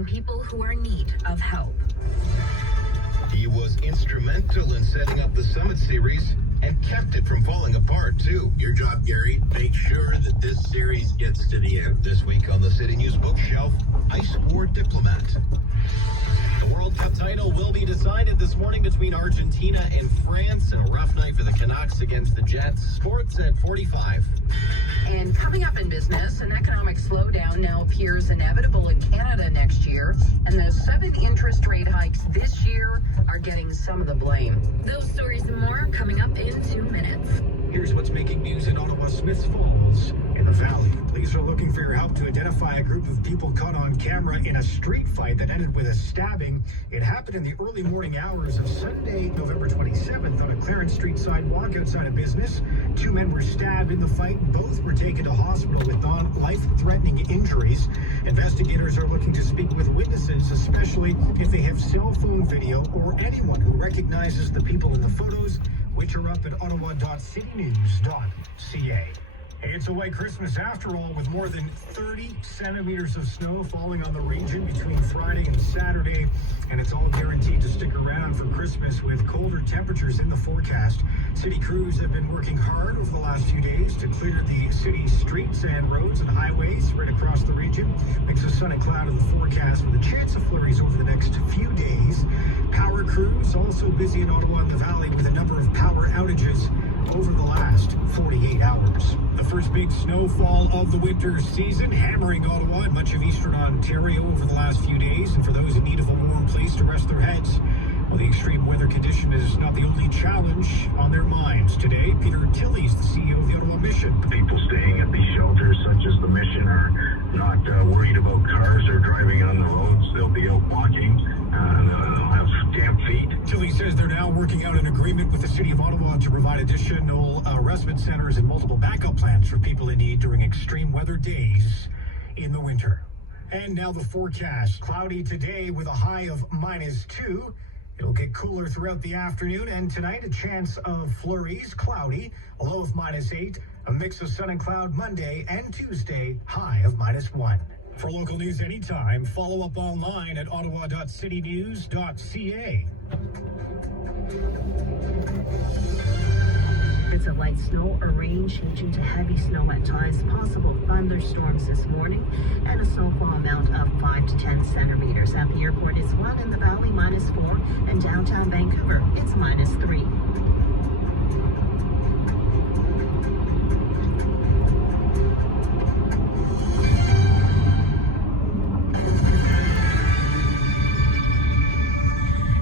helping people who are in need of help. He was instrumental in setting up the Summit Series and kept it from falling apart, too. Your job, Gary, make sure that this series gets to the end. This week on the City News bookshelf, Ice War Diplomat. The World Cup title will be decided this morning between Argentina and France. A rough night for the Canucks against the Jets. Sports at 45. And coming up in business, an economic slowdown now appears inevitable in Canada next year, and the 7 interest rate hikes this year are getting some of the blame. Those stories and more coming up in 2 minutes. Here's what's making news in Ottawa Smiths Falls. In the valley, police are looking for your help to identify a group of people caught on camera in a street fight that ended with a stabbing. It happened in the early morning hours of Sunday, November 27th on a Clarence Street sidewalk outside a business. 2 men were stabbed in the fight. Both were taken to hospital with non-life-threatening injuries. Investigators are looking to speak with witnesses, especially if they have cell phone video or anyone who recognizes the people in the photos, which are up at ottawa.citynews.ca. Hey, it's a white Christmas after all, with more than 30 centimeters of snow falling on the region between Friday and Saturday, and it's all guaranteed to stick around for Christmas with colder temperatures in the forecast. City crews have been working hard over the last few days to clear the city's streets and roads and highways right across the region. Mix of sun and cloud in the forecast with a chance of flurries over the next few days. Power crews also busy in Ottawa and the Valley with a number of power outages over the last 48 hours. The first big snowfall of the winter season hammering Ottawa and much of eastern Ontario over the last few days. And for those in need of a warm place to rest their heads, well, the extreme weather condition is not the only challenge on their minds. Today, Peter Tilley's the CEO of the Ottawa Mission. People staying at these shelters, such as the Mission, are not worried about cars or driving on the roads. They'll be out walking, and they'll have damp feet. Tilley says they're now working out an agreement with the City of Ottawa to provide additional respite centers and multiple backup plans for people in need during extreme weather days in the winter. And now the forecast. Cloudy today with a high of -2. It'll get cooler throughout the afternoon, and tonight a chance of flurries, cloudy, a low of -8, a mix of sun and cloud Monday and Tuesday, high of -1. For local news anytime, follow up online at ottawa.citynews.ca. Bits of light snow or rain changing to heavy snow at times. Possible thunderstorms this morning, and a snowfall amount of 5 to 10 centimeters. At the airport, it's 1 in the valley, -4, and downtown Vancouver, it's -3.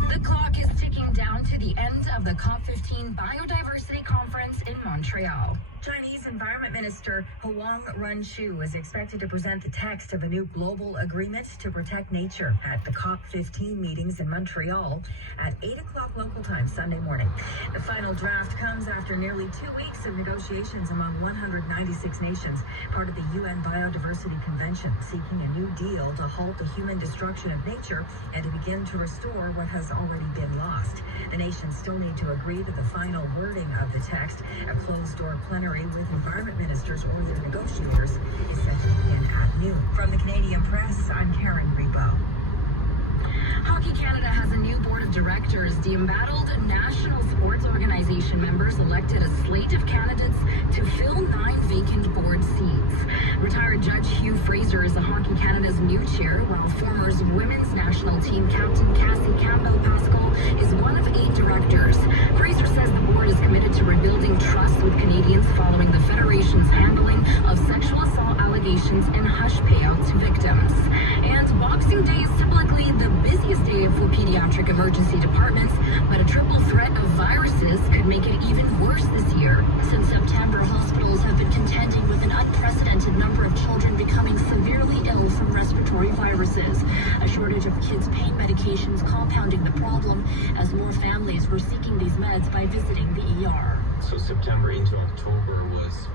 The clock is ticking down to the end of the COP15 Biodiversity Conference in Montreal. Chinese Environment Minister Huang Renshu is expected to present the text of a new global agreement to protect nature at the COP15 meetings in Montreal at 8 o'clock local time Sunday morning. The final draft comes after nearly 2 weeks of negotiations among 196 nations, part of the UN Biodiversity Convention, seeking a new deal to halt the human destruction of nature and to begin to restore what has already been lost. The nations still need to agree to the final wording of the text. A closed-door plenary with environment ministers or their negotiators is set to begin at noon. From the Canadian Press, I'm Karen Rebo. Hockey Canada has a new board of directors. The embattled National Sports Organization members elected a slate of candidates to fill 9 vacant board seats. Retired Judge Hugh Fraser is the Hockey Canada's new chair, while former women's national team captain Cassie Campbell-Pascal is one of 8 directors. Fraser says the board is committed to rebuilding trust with Canadians following the Federation's handling of sexual assault allegations and hush payouts to victims. And Boxing Day is typically the busiest day for pediatric emergency departments, but a triple threat of viruses could make it even worse this year. Since September, hospitals have been contending with an unprecedented number of children becoming severely ill from respiratory viruses. A shortage of kids' pain medications compounding the problem as more families were seeking these meds by visiting the ER. So September into October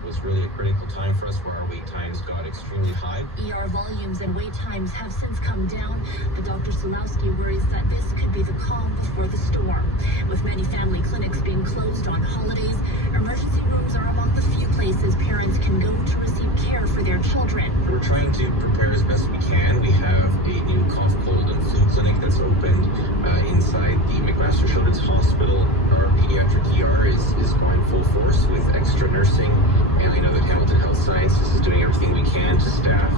was really a critical time for us, where our wait times got extremely high. ER volumes and wait times have since come down, but Dr. Solowski worries that this could be the calm before the storm. With many family clinics being closed on holidays, emergency rooms are among the few places parents can go to receive care for their children. We're trying to prepare as best we can. We have a new cough nursing. And I know that Hamilton Health Sciences is doing everything we can to staff,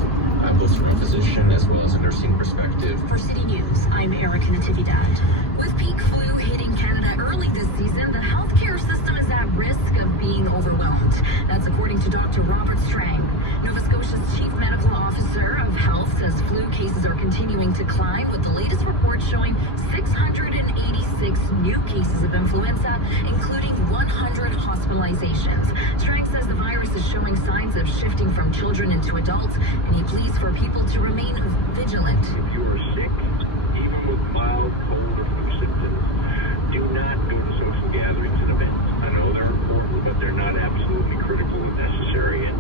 both from a physician as well as a nursing perspective. For City News, I'm Erica Natividad. With peak flu hitting Canada early this season, the healthcare system is at risk of being overwhelmed. That's according to Dr. Robert Strang. Nova Scotia's Chief Medical Officer of Health says flu cases are continuing to climb, with the latest report showing 686 new cases of influenza, including 100 hospitalizations. Strang says the virus is showing signs of shifting from children into adults, and he pleads for people to remain vigilant. If you are sick, even with mild cold or flu symptoms, do not go to social gatherings and events. I know they're important, but they're not absolutely critical and necessary, and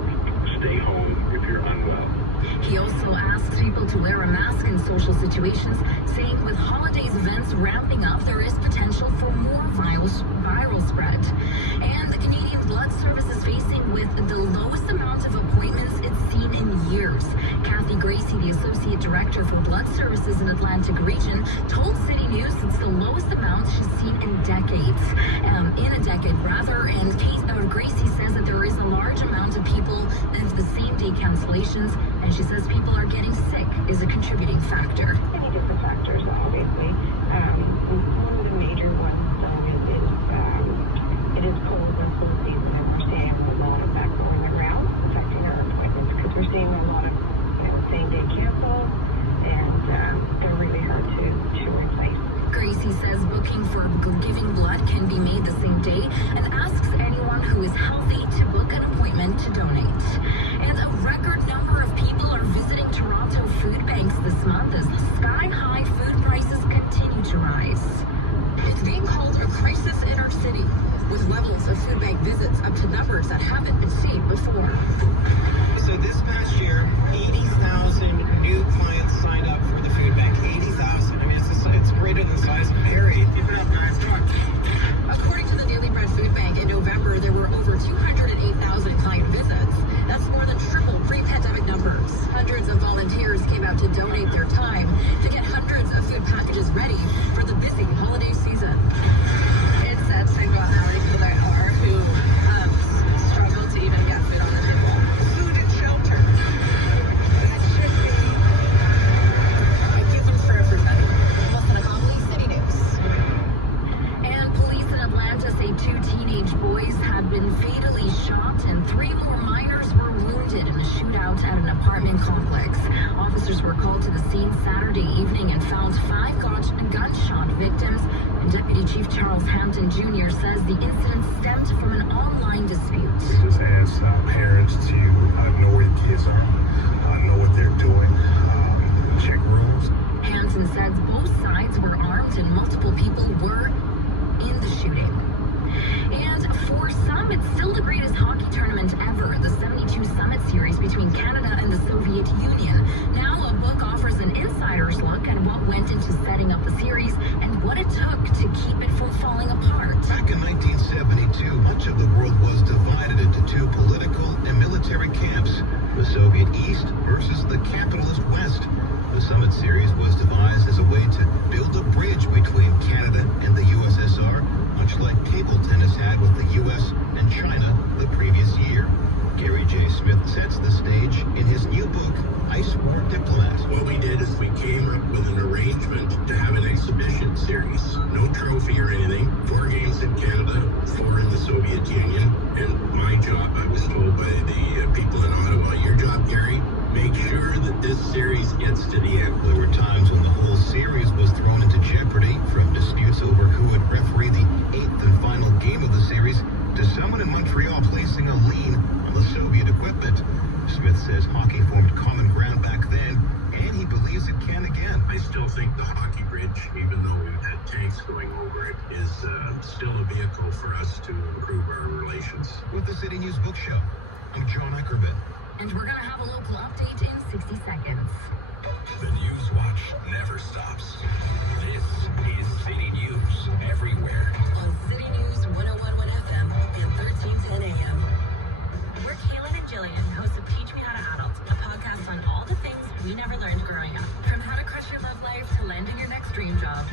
stay home if you're unwell. He also asks people to wear a mask in social situations, saying with holidays events ramping up, there is potential for more viral spread. And the Canadian Blood Service is facing with the lowest amount of appointments it's seen in years. Kathy Gracie, the Associate Director for Blood Services in Atlantic Region, told City News it's the lowest amount she's seen in decades. And Gracie says that there is a large amount of people of the same-day cancellations, and she says people are getting sick is a contributing factor. Many different factors, obviously. One of the major ones, though, it is cold and flu season, and we're seeing a lot of that going around, affecting our appointments, because we're seeing a lot of same-day cancels, and they're really hard to replace. Gracie says booking for giving blood can be made the same day, and asks anyone who is healthy to book an appointment to donate. And a record number of people are visiting Toronto food banks this month as sky-high food prices continue to rise. It's being called a crisis in our city, with levels of food bank visits up to numbers that haven't been seen before. So this past year, 80,000 new clients signed up for the food bank. 80,000. I mean, it's greater than the size of Perry. Keep it up, guys. Come on. According to the Daily Bread Food Bank, in November, there were over 208,000 client visits. That's more than triple pre-pandemic numbers. Hundreds of volunteers came out to donate their time to get hundreds of food packages ready for the busy holiday season. It's sad to think about how many people there are who struggle to even get food on the table. Food and shelter. That should be a given for everybody. Melissa Conley, City News. And police in Atlanta say 2 teenage boys had been fatally shot and 3 more minors were wounded in a shootout at an apartment complex. Officers were called to the scene Saturday evening and found 5 gunshot victims. And Deputy Chief Charles Hampton Jr. says the incident stemmed from an online dispute. Just ask parents to know where the kids are, know what they're doing, check rooms. Hampton says both sides were armed and multiple people were in the shooting. And for some, it's still the greatest hockey tournament ever, the 72 Summit Series between Canada and the Soviet Union. Now a book offers an insider's look at what went into setting up the series and what it took to keep it from falling apart. Back in 1972, much of the world was divided into 2 political and military camps, the Soviet East versus the capitalist West. The Summit Series was devised as a way to build a bridge between Canada and the USSR, much like table tennis had with the US and China the previous year. Gary J. Smith sets the stage in his new book, Ice War Diplomat. What we did is we came up with an arrangement to have an exhibition series. No trophy or anything. 4 games in Canada, 4 in the Soviet Union. And my job, I was told by the people in Ottawa, your job, Gary, make sure that this series gets to the end. There were times when the whole series was thrown into jeopardy, from disputes over who would referee the 8th and final game of the series to someone in Montreal placing a lien on the Soviet equipment. Smith says hockey formed common ground back then, and he believes it can again. I still think the hockey bridge, even though we've had tanks going over it, is still a vehicle for us to improve our relations. With the City News Book Show, I'm John Eckerman. And we're going to have a local update in 60 seconds. The News Watch never stops. This is City News everywhere. On City News 101.1 FM and 1310 AM. We're Kaylin and Jillian, hosts of Teach Me How to Adult, a podcast on all the things we never learned growing up. From how to crush your love life to landing your next dream job.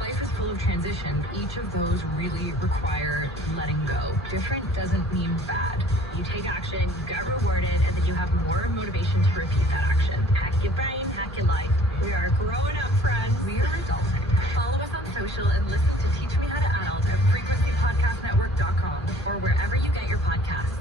Life is full of transitions. transition, each of those really require letting go. Different doesn't mean bad. You take action, you get rewarded, and then you have more motivation to repeat that action. Hack your brain, hack your life. We are growing up, friends. We are adulting. Follow us on social and listen to Teach Me How to Adult at frequencypodcastnetwork.com or wherever you get your podcasts.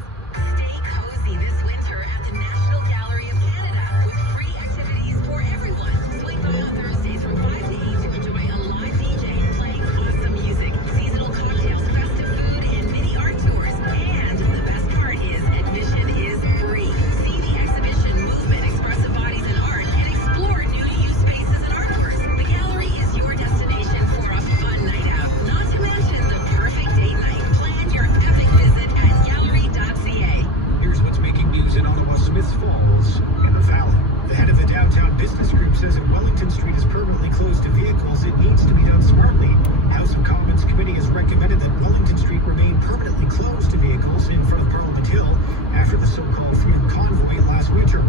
Stay cozy this winter at the National Gallery of Canada with free activities for everyone. Swing by on Thursdays from 5 to 8 to enjoy a live DJ playing awesome music, seasonal cocktails, festive food, and mini art tours. And the best part is admission is free. See the exhibition, movement, expressive bodies, and art, and explore new-to-you spaces and artworks. The gallery is your destination for a fun night out, not to mention the perfect date night. Plan your epic visit at gallery.ca. Here's what's making news in Ottawa, Smiths Falls, in the Valley. The head of the downtown business group says if Wellington Street is permanently closed to vehicles, it needs to be done smartly. House of Commons Committee has recommended that Wellington Street remain permanently closed to vehicles in front of Parliament Hill after the so-called Freedom Convoy last winter.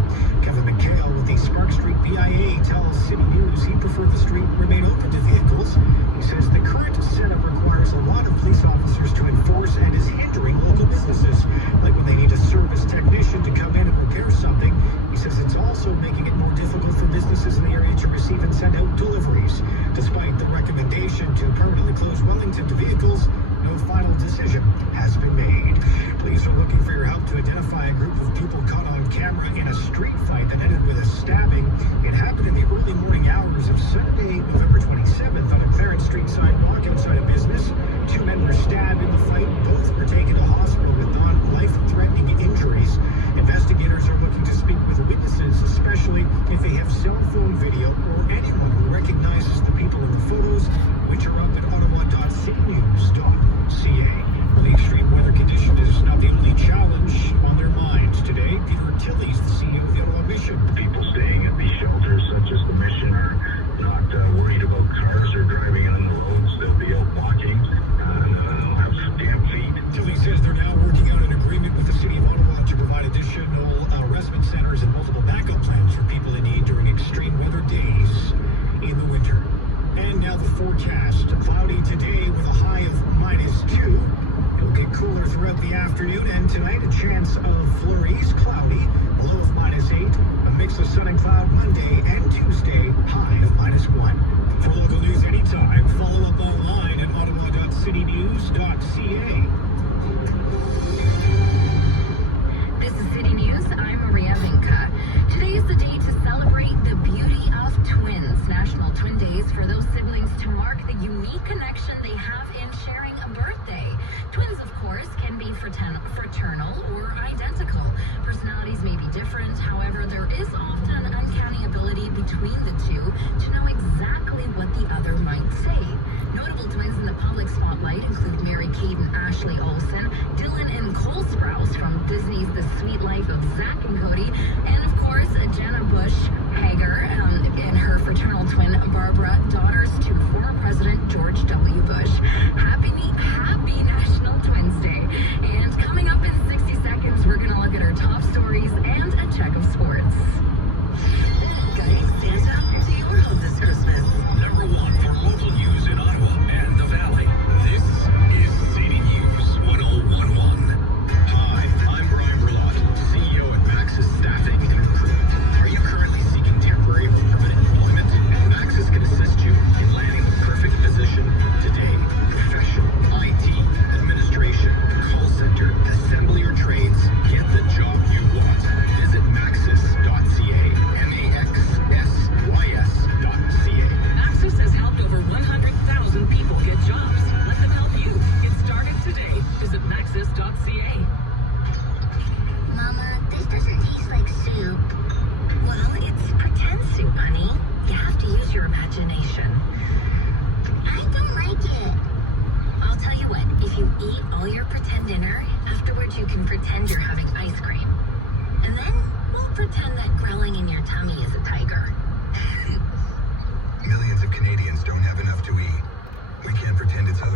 Kevin McHale with the Spark Street BIA tells City News he preferred the street remain open to vehicles. He says the current setup requires a lot of police officers to enforce and is hindering local businesses, like when they need a service technician to come in and repair something. He says it's also making it more difficult for businesses in the area to receive and send out deliveries. Despite the recommendation to permanently close Wellington to vehicles, no final decision has been made. Police are looking for your help to identify a group of people caught on camera in a street fight that ended with a stabbing. It happened in the early morning hours of Saturday, November 27th on a Clarence Street sidewalk outside a business. Two men were stabbed in the fight. Both were taken to hospital with non-life-threatening injuries. Investigators are looking to speak with witnesses, especially if they have cell phone video or anyone who recognizes the people in the photos, which are up at ottawa.citynews.ca. The extreme weather condition is not the only challenge on their minds today. Peter Tilley's the CEO of the Ottawa Mission. People staying at these shelters, such as the Mission, are not worried about cars or driving on the roads. They'll be out walking. They'll have damp feet. Tilley says they're now working out an agreement with the City of Ottawa to provide additional respite centers and multiple backup plans for people in need during extreme weather days in the winter. And now the forecast. Cloudy today with a high of -2. It'll get cooler throughout the afternoon, and tonight a chance of flurries, cloudy, low of -8. A mix of sun and cloud Monday and Tuesday, high of -1. For local news anytime, follow up online at ottawa.citynews.ca. This is City News. I'm Maria Vinca. Today is the day to celebrate the beauty of twins. National Twin Days for those siblings to mark the unique connection they have in sharing a birthday. Twins, of course, can be fraternal or identical. Personalities may be different. However, there is often an uncanny ability between the two to know exactly what the other might say. Notable twins in the public spotlight include Mary-Kate and Ashley Olsen, Dylan and Cole Sprouse from Disney's The Sweet Life of Zach and Cody, and of course, Jenna Bush Hager and her fraternal twin Barbara, daughters to former President George W. Bush. Happy National Twins Day. And coming up in 60 seconds, we're going to look at our top stories and a check of sports. Getting Santa to your home this Christmas. Number one for local news in Ottawa and the Valley. This is City News 1011. Hi, I'm Brian Berlot, CEO at Maxis Staffing and Recruitment. Are you currently seeking temporary or permanent employment? Maxis can assist you in landing the perfect position today. Professional, IT, administration, call center, assembly or trades. Get the job you want. Visit maxis.ca. maxsys.ca. Maxis has helped over 100,000 people get jobs. Let them help you. Get started today. Visit maxis.ca. Mama, this doesn't taste like soup. Well, it's pretend soup, honey. You have to use your imagination. I don't like it. I'll tell you what, if you eat all your pretend dinner, afterwards you can pretend you're having ice cream. And then we'll pretend that growling in your tummy is a tiger. Millions of Canadians don't have enough to eat. We can't pretend it's other